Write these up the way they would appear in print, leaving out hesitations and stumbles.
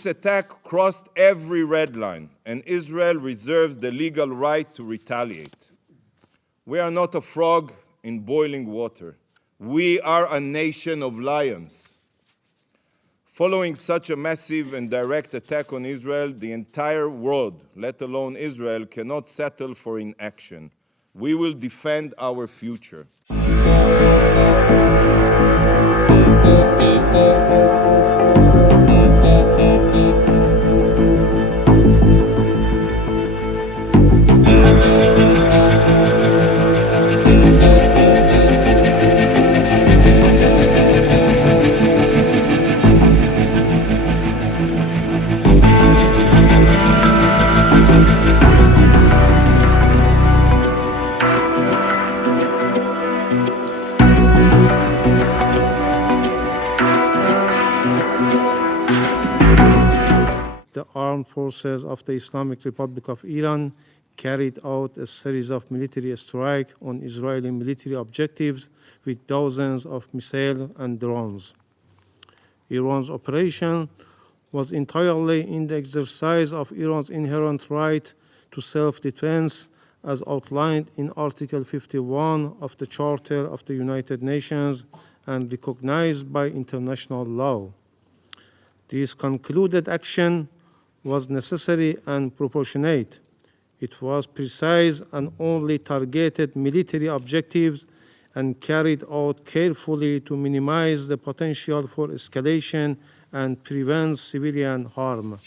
This attack crossed every red line, and Israel reserves the legal right to retaliate. We are not a frog in boiling water. We are a nation of lions. Following such a massive and direct attack on Israel, the entire world, let alone Israel, cannot settle for inaction. We will defend our future. The armed forces of the Islamic Republic of Iran carried out a series of military strikes on Israeli military objectives with dozens of missiles and drones. Iran's operation was entirely in the exercise of Iran's inherent right to self-defense as outlined in Article 51 of the Charter of the United Nations and recognized by international law. This concluded action was necessary and proportionate. It was precise and only targeted military objectives and carried out carefully to minimize the potential for escalation and prevent civilian harm.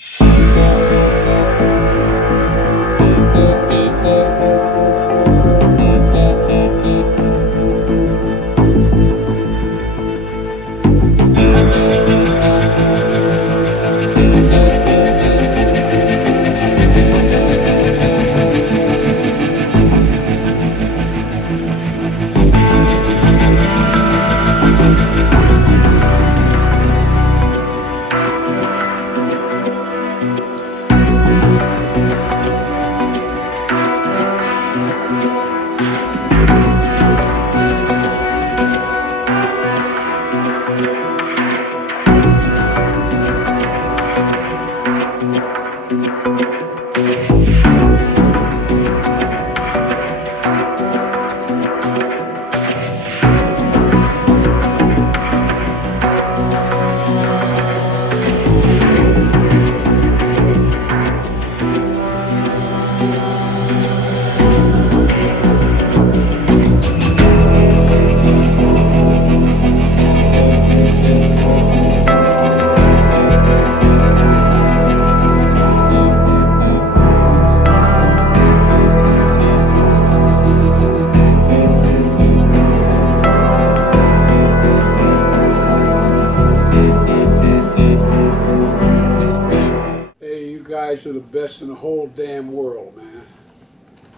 Are the best in the whole damn world, man.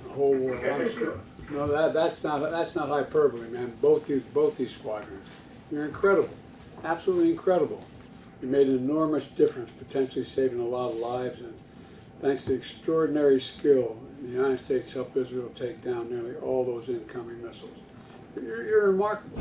The whole world. No, that's not hyperbole, man. Both these squadrons. You're incredible. Absolutely incredible. You made an enormous difference, potentially saving a lot of lives, and thanks to extraordinary skill, the United States helped Israel take down nearly all those incoming missiles. You're remarkable.